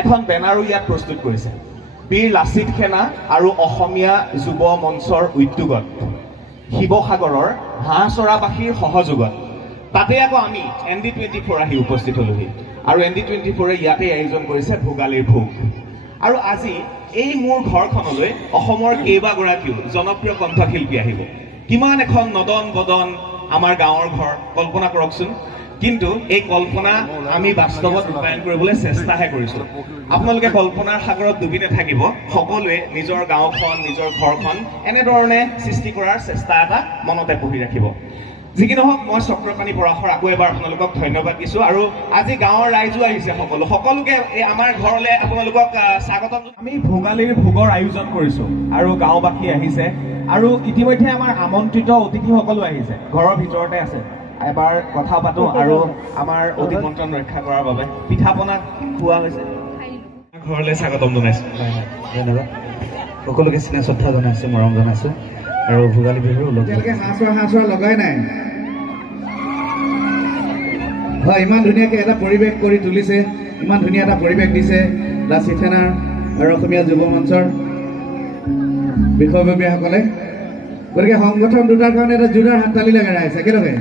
এখন বেনাৰো ইয়াত প্ৰস্তুত কৰিছে বীৰ লাচিত সেনা আৰু অসমীয়া যুৱ মঞ্চৰ উদ্যোগত শিৱসাগৰৰ হাঁহচৰাবাসীৰ সহযোগত তাতে আকৌ আমি ND24 আহি উপস্থিত হলোহি আৰু ND24 ইয়াতে আয়োজন কৰিছে ভোগালীৰ ভোগ আৰু আজি এই মোৰ ঘৰখনলৈ অসমৰ কেইবাগৰাকীও জনপ্ৰিয় কণ্ঠশিল্পী আহিব কিমান এখন নদন বদন আমাৰ গাঁৱৰ ঘৰ কল্পনা কৰকচোন কিন্তু এই কল্পনা আমি বাস্তৱত ৰূপায়ণ কৰিবলৈ চেষ্টাহে কৰিছো আপোনালোকে কল্পনাৰ সাগৰত ডুবি নাথাকিব সকলোৱে নিজৰ গাঁওখন নিজৰ ঘৰখন এনেধৰণে সৃষ্টি কৰাৰ চেষ্টা এটা মনতে পুহি ৰাখিব যি কি নহওক মই চক্ৰপাণি পৰাশৰ আকৌ এবাৰ আপোনালোকক ধন্যবাদ দিছো আৰু আজি গাঁৱৰ ৰাইজো আহিছে সকলোকে এই আমাৰ ঘৰলৈ আপোনালোকক স্বাগতম আমি ভোগালীৰ ভোগৰ আয়োজন কৰিছো আৰু গাঁওবাসী আহিছে আৰু ইতিমধ্যে আমাৰ আমন্ত্ৰিত অতিথিসকলো আহিছে ঘৰৰ ভিতৰতে আছে এবাৰ কথা পাতো আৰু আমাৰ অতিমন্ত্ৰণ ৰক্ষা কৰাৰ বাবে পিঠা পনা খোৱা হৈছে ঘৰলৈ স্বাগতম জনাইছো ধন্যবাদ সকলোকে স্নেহ শ্ৰদ্ধা জনাইছো মৰম জনাইছো আৰু ভোগালী বিহুৰ এতিয়ালৈকে হাঁহ লগাই নাই হয় ইমান ধুনীয়াকৈ এটা পৰিৱেশ কৰি তুলিছে ইমান ধুনীয়া এটা পৰিৱেশ দিছে লাচিত সেনাৰ আৰু অসমীয়া যুৱ মঞ্চৰ বিষয়ববীয়াসকলে গতিকে সংগঠন দুটাৰ কাৰণে এটা জোৰদাৰ হাততালি লগাই ৰাইছে একেলগে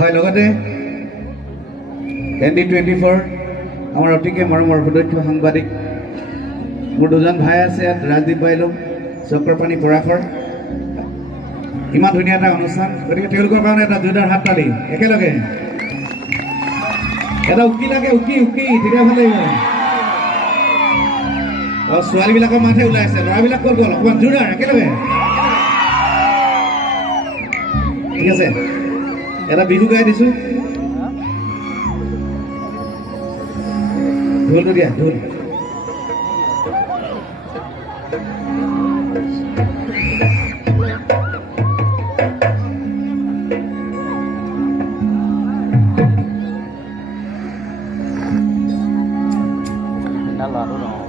হয় লগতে ND24 আমাৰ অতিকে মৰমৰ সুদক্ষ সাংবাদিক মোৰ দুজন ভাই আছে ইয়াত ৰাজদীপ বাইলুং চক্ৰপাণি পৰাশৰ ইমান ধুনীয়া এটা অনুষ্ঠান গতিকে তেওঁলোকৰ কাৰণে এটা জোৰদাৰ হাততালি একেলগে এটা উকি লাগে উকি তেতিয়া ভাল লাগিব ছোৱালীবিলাকৰ মাতহে ওলাই আছে ল'ৰাবিলাক ক'ত গ'ল অকণমান জোৰদাৰ একেলগে ঠিক আছে এটা বিহু গাই দিছো ঢোলটো দিয়া ঢোল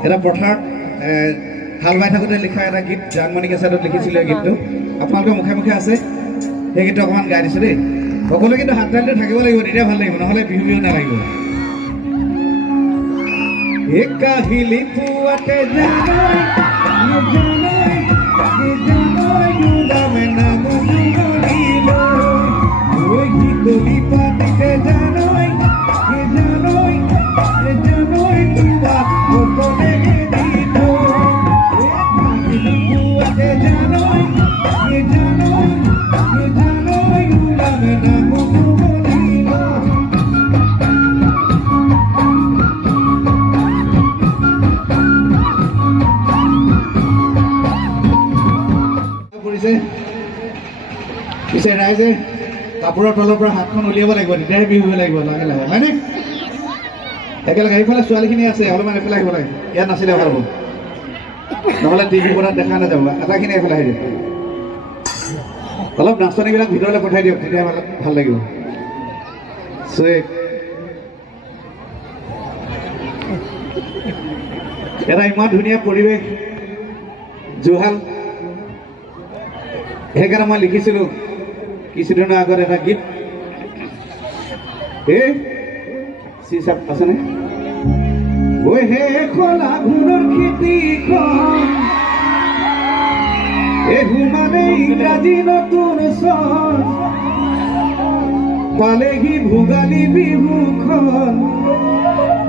এটা পথাৰত হাল বাই থাকোঁতে লিখা এটা গীত জানমণি কেছেটত লিখিছিলোঁ এই গীতটো আপোনালোকৰ মুখে মুখে আছে সেই গীতটো অকণমান গাই দিছোঁ দেই সকলোৱে কিন্তু হাততালিটো থাকিব লাগিব তেতিয়া ভাল লাগিব নহ'লে বিহু নালাগিব কাহিলি পুৱাতে পিছে ৰাইজে কাপোৰৰ তলৰ পৰা হাতখন উলিয়াব লাগিব তেতিয়াহে বিহু হ'ব লাগিব লাহে লাহে হয়নে একেলগে এইফালে ছোৱালীখিনি আছে অলপমান এইফালে আহিব লাগে ইয়াত নাছিলে ভাল হ'ব নহ'লে টিভি পৰাত দেখা নাযাব আটাইখিনি এইফালে আহি দিয়ক অলপ নাচনীবিলাক ভিতৰলৈ পঠাই দিয়ক তেতিয়া ভাল লাগিব এটা ইমান ধুনীয়া পৰিৱেশ জোহাল সেইকাৰণে মই লিখিছিলোঁ কিছুদিনৰ আগত এটা গীত চিচাপ আছেনে ঐ হে খোলা ঘূৰৰ খেতিখন মানে ইংৰাজী নতুন চন পালেহি ভোগালী বিহুখন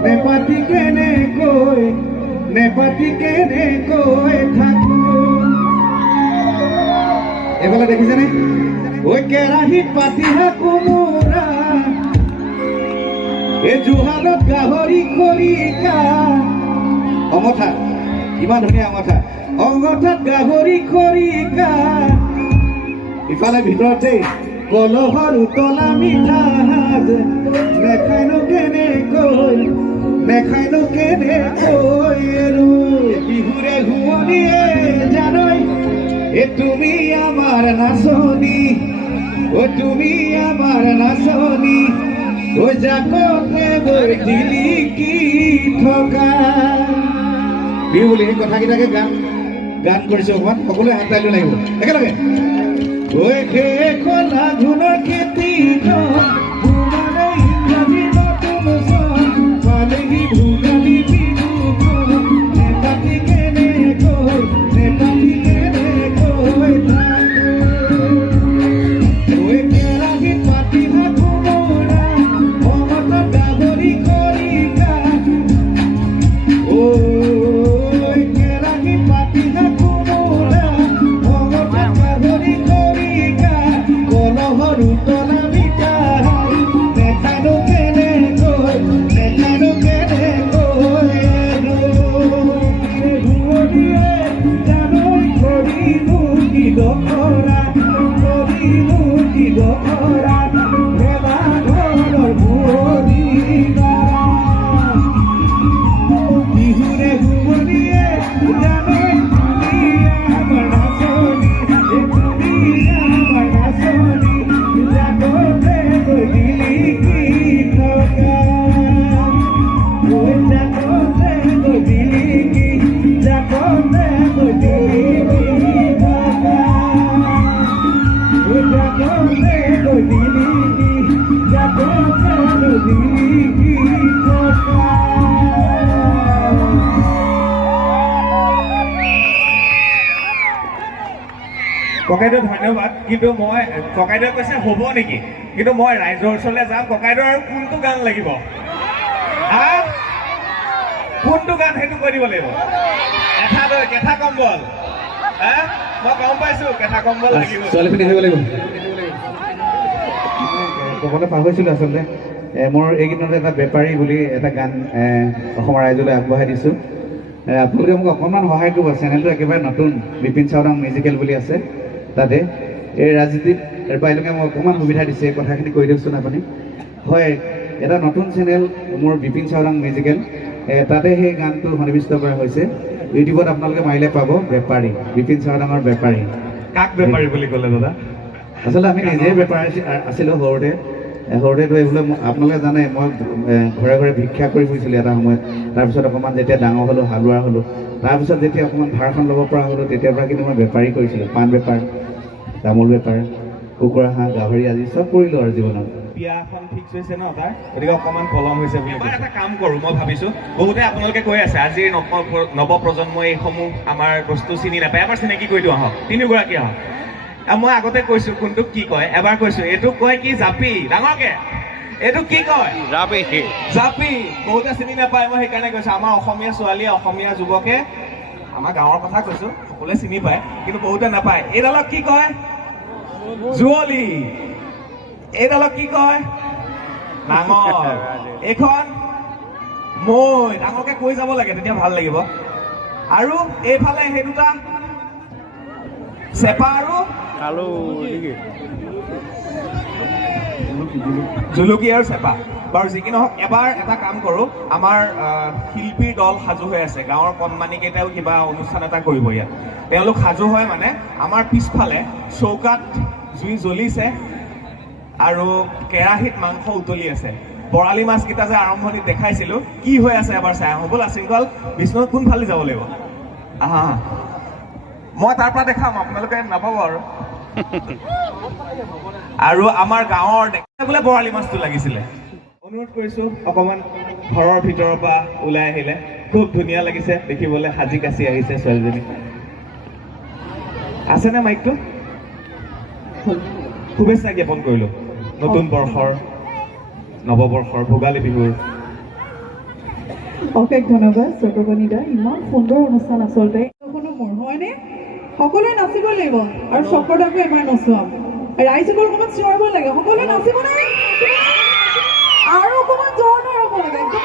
নেপাতি কেনেকৈ থাকো এইফালে দেখিছেনে ঐ কেৰাহীত পাতিহা কোমোৰা এই জোহালত গাহৰি খৰিকা অঙঠা ইমান ধুনীয়া অঙঠাত গাহৰি খৰিকা ইফালে ভিতৰতে কলহৰ উতলা মিঠা সাজ নেখায়নো কেনেকৈ আৰু বিহুৰে ঘুমনিয়ে জানৈ তুমি আমার নাচনি তুমি আমার নাচনি জাকতে দিলি কি থকা বিহু বুলি এই কথাকেইটাকে গান কৰিছো অকণমান সকলোৱে হাত তালি লাগিব একেলগে ঐ খোলা গুণৰ খেতি ঘুমালে ইংৰাজী নতুন চন পালেহি ভোগালী বিহু নেপালী কেনেকৈ ঐ কেৰাহীত পাতি ভাত কোমোৰা মমতা গাহৰি খৰিকা ঐ কেৰাহীত পাতি ভাত কোমোৰা মমতা গাহৰি খৰিকা কলহৰ উতলা মিঠাই নেখানো কেনেকৈ হুঁৱলিয়ে জানৈ কৰিলো কি দখৰা ভেলা ঘৰৰ ভুৱলি নৰা বিহুৰে হুঁৱলিয়ে জানৈ তুমি আমাৰ নাচনি তুমি আমাৰ নাচনি জানতে গদিলি কি থকা জানতে গদিলি কি জানতে গদিলি কি থকা জানতে গদিলি কি জানতে গদিলি কি থকা ককাইদেউ ধন্যবাদ কিন্তু মই ককাইদেৱে কৈছে হ'ব নেকি কিন্তু মই ৰাইজৰ ওচৰলৈ যাম ককাইদেউ আৰু কোনটো গান লাগিব কোনটো গান সেইটো কৈ দিব লাগিব কেঁথা কম্বল মই গম পাইছো কেঁথা কম্বল লাগিব ছোৱালীখিনি থাকিব লাগিব ক'বলৈ পাহৰিছিলোঁ আচলতে মোৰ এইকেইদিনতে এটা বেপাৰী বুলি এটা গান অসমৰ ৰাইজলৈ আগবঢ়াই দিছোঁ আপোনালোকে মোক অকণমান সহায় কৰিব চেনেলটো একেবাৰে নতুন বিপিন চাওদাং মিউজিকেল বুলি আছে তাতে এই ৰাজনীতিত বাইলোকে মোক অকণমান সুবিধা দিছে এই কথাখিনি কৈ দিয়কচোন আপুনি হয় এটা নতুন চেনেল মোৰ বিপিন চাওদাং মিউজিকেল তাতে সেই গানটো সন্নিৱিষ্ট কৰা হৈছে ইউটিউবত আপোনালোকে মাৰিলে পাব বেপাৰী বিপিন চাওদাঙৰ বেপাৰী কাক বেপাৰী বুলি ক'লে দাদা আচলতে আমি নিজেই বেপাৰী আছিলোঁ সৰুতেতো এইবোলে আপোনালোকে জানে মই ঘৰে ঘৰে ভিক্ষা কৰি ফুৰিছিলোঁ এটা সময়ত তাৰপিছত অকণমান যেতিয়া ডাঙৰ হ'লোঁ হালোৱা হ'লোঁ তাৰপিছত যেতিয়া অকণমান ভাৰখন ল'ব পৰা হ'লোঁ তেতিয়াৰ পৰা কিন্তু মই বেপাৰী কৰিছিলোঁ পাণ বেপাৰ তামোল বেপাৰ কুকুৰা হাঁহ গাহৰি আদি চব কৰিলোঁ আৰু জীৱনত বিয়া এখন ফিক্স হৈছে ন তাৰ গতিকে অকণমান পলম হৈছে বুলি এবাৰ এটা কাম কৰোঁ মই ভাবিছোঁ বহুতে আপোনালোকে কৈ আছে আজিৰ নৱপ্ৰজন্মই এইসমূহ আমাৰ বস্তু চিনি নাপায় এবাৰ চিনাকি কৰি দিওঁ আহক তিনিগৰাকী আহক মই আগতে কৈছোঁ কোনটোক কি কয় এবাৰ কৈছোঁ এইটোক কয় কি জাপি ডাঙৰকে এইটোক কি কয় জাপি বহুতে চিনি নাপায় মই সেইকাৰণে কৈছোঁ আমাৰ অসমীয়া ছোৱালীয়ে অসমীয়া যুৱকে আমাৰ গাঁৱৰ কথা কৈছোঁ সকলোৱে চিনি পায় কিন্তু বহুতে নাপায় এইডালক কি কয় জুৱলি এইডালক কি কয় ডাঙৰ এইখন মই ডাঙৰকে কৈ যাব লাগে তেতিয়া ভাল লাগিব আৰু এইফালে সেই দুটা চেপা আৰু জুলুকি আৰু চেপা বাৰু যি কি নহওক এবাৰ এটা কাম কৰোঁ আমাৰ শিল্পীৰ দল সাজু হৈ আছে গাঁৱৰ কণমানিকেইটাও কিবা অনুষ্ঠান এটা কৰিব ইয়াত তেওঁলোক সাজু হয় মানে আমাৰ পিছফালে চৌকাত জুই জ্বলিছে আৰু কেৰাহীত মাংস উতলি আছে বৰালি মাছকেইটা যে আৰম্ভণিত দেখাইছিলোঁ কি হৈ আছে এবাৰ চাই আহোঁ ব'লা শৃংখল বিষ্ণু কোনফালে যাব লাগিব আহা মই তাৰ পৰা দেখাম আপোনালোকে নাপাব আৰু আমাৰ গাঁৱৰ বোলে বৰালি মাছটো লাগিছিলে অনুৰোধ কৰিছোঁ অকণমান ঘৰৰ ভিতৰৰ পৰা ওলাই আহিলে খুব ধুনীয়া লাগিছে দেখিবলৈ সাজি কাচি আহিছে ছোৱালীজনী আছেনে মাইকটো শুভেচ্ছা জ্ঞাপন কৰিলোঁ নতুন বৰ্ষৰ নৱবৰ্ষৰ ভোগালী বিহুৰ অশেষ ধন্যবাদ চক্ৰপাণী দা ইমান সুন্দৰ অনুষ্ঠান আচলতে মোৰ হয়নে সকলোৱে নাচিব লাগিব আৰু চক্ৰদাকো এবাৰ নচুৱাম ৰাইজকো অকণমান চিঞৰিব লাগে সকলোৱে নাচিব নে আৰু অকণমান জোৰদাৰ হ'ব লাগে একদম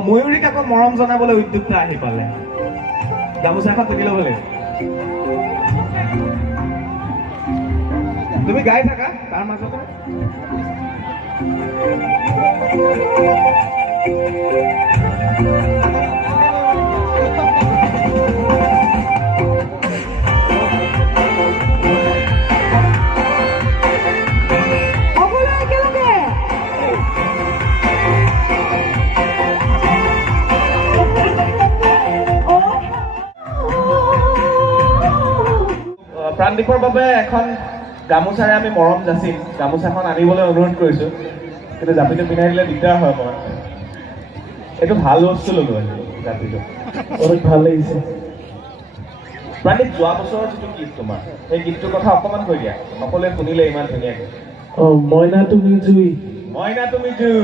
ময়ূৰীক আকৌ মৰম জনাবলৈ উদ্যোক্তা আহি পালে গামোচাখন তুলি ল'ব লাগিব তুমি গাই থাকা তাৰ মাজতে প্ৰাণদীপৰ বাবে এখন গামোচাৰে আমি মৰম যাচিম। গামোচাখন আনিবলৈ অনুৰোধ কৰিছোঁ, কিন্তু জাপিটো পিন্ধাই দিলে দিগদাৰ হয় অকণমান। এইটো ভাল বস্তু ল'লো জাপিটো, বহুত ভাল লাগিছে। প্ৰাণদীপ, যোৱা বছৰৰ যিটো গীত তোমাৰ, সেই গীতটোৰ কথা অকণমান কৈ দিয়া, সকলোৱে শুনিলে ইমান ধুনীয়াকৈ। মইনা তুমি জুই, মইনা তুমি জুই।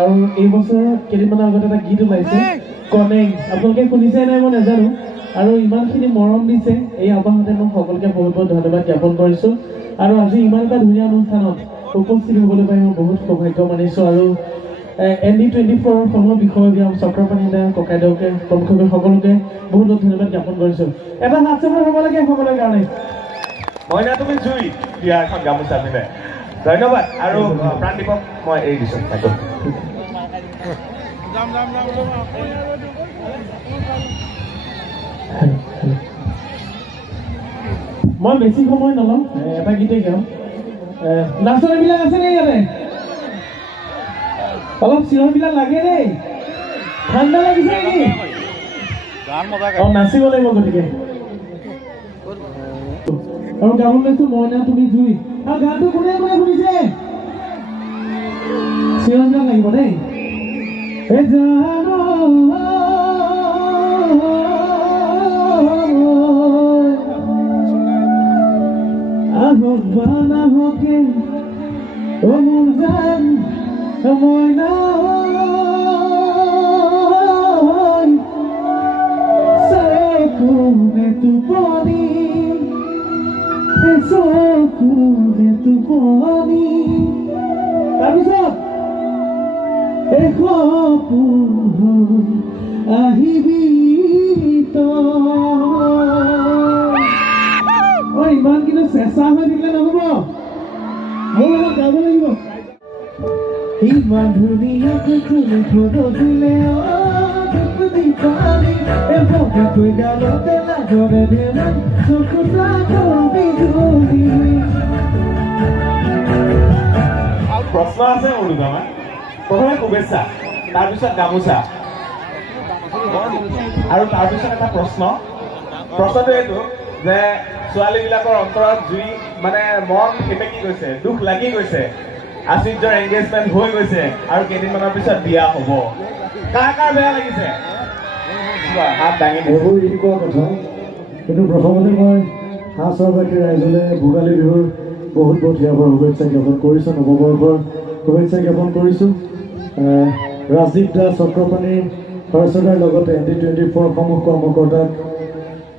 আৰু এই বছৰ কেইদিনমানৰ আগতে এটা গীত ওলাইছে কনেং, আপোনালোকে শুনিছে নাই মই নাজানো। আৰু ইমানখিনি মৰম দিছে এই আৱাহতে মই সকলোকে বহুত বহুত ধন্যবাদ জ্ঞাপন কৰিছোঁ। আৰু আজি ইমান এটা ধুনীয়া অনুষ্ঠানত উপস্থিত হ'বলৈ পাই মই বহুত সৌভাগ্য মানিছোঁ। আৰু ND24 সমূহ বিষয় ব্যায়াম চক্ৰপাণি দা, ককাইদেউকে, প্ৰমুখকে সকলোকে বহুত বহুত ধন্যবাদ জ্ঞাপন কৰিছোঁ। এটা হাত চাপৰ হ'ব লাগে সকলোৰে কাৰণে। মইনা তুমি জুই দিয়া এখন গামোচা পিন্ধে। ধন্যবাদ। আৰু প্ৰাণদীপক মই এৰি দিছোঁ। মই বেছি সময় নলওঁ, এটা গীতেই গাম। নাচনীবিলাক আছে নে ইয়াতে? অলপ চিঞৰবিলাক লাগে দেই, ঠাণ্ডা লাগিছে নেকি? নাচিব লাগিব গতিকে। আৰু গাব লৈছো মইনা তুমি জুই। আৰু গানটো কোনে কোনে শুনিছে? চিঞৰবিলাক লাগিব দেই। আহক বা নাহকে ও মোৰ জান মইনা চকুনে টোপনি, চকুনে টোপনি। তাৰপিছত সপোন আহিবি তই। ইমান কিন্তু চেঁচা হৈ থাকিলে নহ'ব, মোৰ লগত গাব লাগিব। ইমান ধুনীয়াকৈ তুমি ফটো দিলে এভকৈ গালতে লাগৰে ধেমান চকু প্ৰশ্ন আছে অনুগামা। প্ৰথমে শুভেচ্ছা, তাৰপিছত গামোচা, আৰু তাৰপিছত এটা প্ৰশ্নটো এইটো যে ছোৱালীবিলাকৰ অন্তৰত জুই মানে মন সেমেকি গৈছে, দুখ লাগি গৈছে, আশ্চৰ্যৰ এংগেজমেণ্ট হৈ গৈছে আৰু কেইদিনমানৰ পিছত বিয়া হ'ব। কাৰ কাৰ বেয়া লাগিছে? হাত দাঙি দিছে। এইবোৰ এনেকুৱা কথা, কিন্তু প্ৰথমতে মই হাঁহ চৰবাসী ৰাইজলৈ ভোগালী বিহুৰ বহুত বহুত হিয়াবৰ শুভেচ্ছা জ্ঞাপন কৰিছোঁ, নৱবৰ্ষৰ শুভেচ্ছা জ্ঞাপন কৰিছোঁ। ৰাজীৱ দাস চক্ৰপাণীৰ সৰস্বতীৰ লগতে ND24 সমূহ কৰ্মকৰ্তাক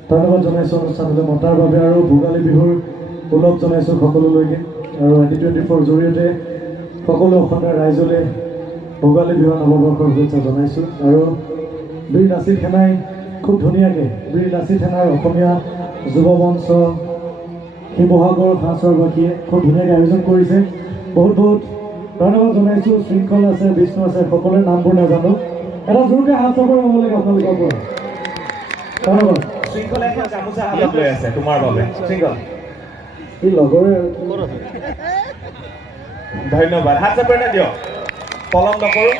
ধন্যবাদ জনাইছোঁ অনুষ্ঠানলৈ মতাৰ বাবে, আৰু ভোগালী বিহুৰ ওলগ জনাইছোঁ সকলোলৈকে। আৰু ND24 জৰিয়তে সকলো অসমীয়া ৰাইজলৈ ভোগালী বিহুৰ নৱবৰ্ষৰ শুভেচ্ছা জনাইছোঁ। আৰু বীৰ লাচিত সেনাই খুব ধুনীয়াকৈ, বীৰ লাচিত সেনাৰ অসমীয়া যুৱ মঞ্চ, শিৱসাগৰ হাঁহ চৰবাসীয়ে খুব ধুনীয়াকৈ আয়োজন কৰিছে। বহুত বহুত ধন্যবাদ জনাইছোঁ। শৃংখল আছে, বিষ্ণু আছে, সকলোৰে নামবোৰ নাজানো। এটা জোৰকৈ হাত চাপৰ হ'ব লাগে আপোনালোকৰ পৰা। ধন্যবাদ। শৃংখলে এখন গামোচা হাতত লৈ আছে তোমাৰ বাবে। শৃংখল ই লগৰে আৰু ধন্যবাদ। হাত চাপৰ এটা দিয়ক, পলম নকৰোঁ।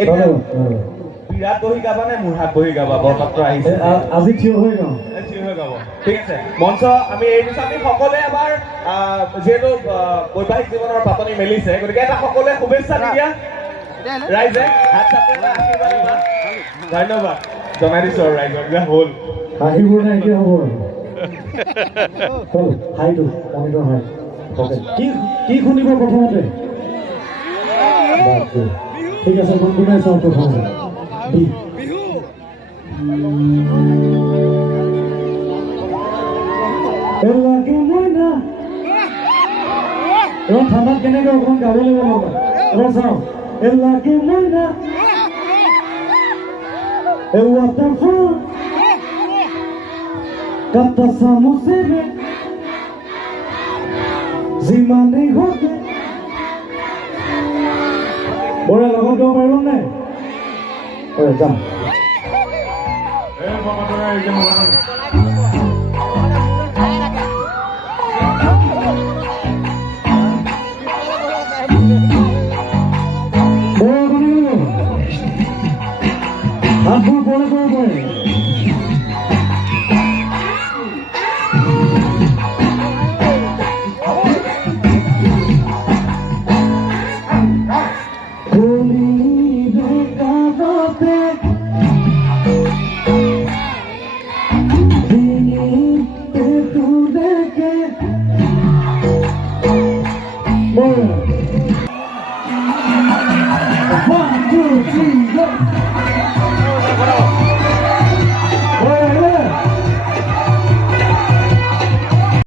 এতিয়া ধন্যবাদ। বিৰাট বহি গাবা নে মোৰ হাত বহি গাবা? বৰপাত্ৰ আহিছে, আজি থিয় হৈ যাওঁ। ঠিক আছে। মঞ্চ আমি এৰি দিছোঁ। আমি সকলোৱে এবাৰ যিহেতু বৈবাহিক জীৱনৰ পাতনি মেলিছে, গতিকে এটা সকলোৱে শুভেচ্ছা দি দিয়া ৰাইজে। হাত চাপৰি এটা আশীৰ্বাদ দিবা। ধন্যবাদ জনাই দিছোঁ আৰু ৰাইজক যে হ'ল। হাঁহিবোৰ নাই এতিয়া হ'ব আৰু হ'ল হাইটো অমিতৰ হাই। কি শুনিব প্ৰথমতে? ঠিক আছে, গুণগুণাই চাওঁ প্ৰথমতে। এবাৰ ঠান্ডাত কেনেকৈ অকণমান গাব লাগিব লগা। এবাৰ চাওঁ। এলাকে মইনা ৱাটাৰফল কাটা চামুচেৰে যিমানেই ঘটে। বৰে লগত গাব পাৰিব নাই? যাম। হাতবোৰ বৰে বৰে বৰে। বাটে ডিঙিতে তোদেকে One, two, three, go!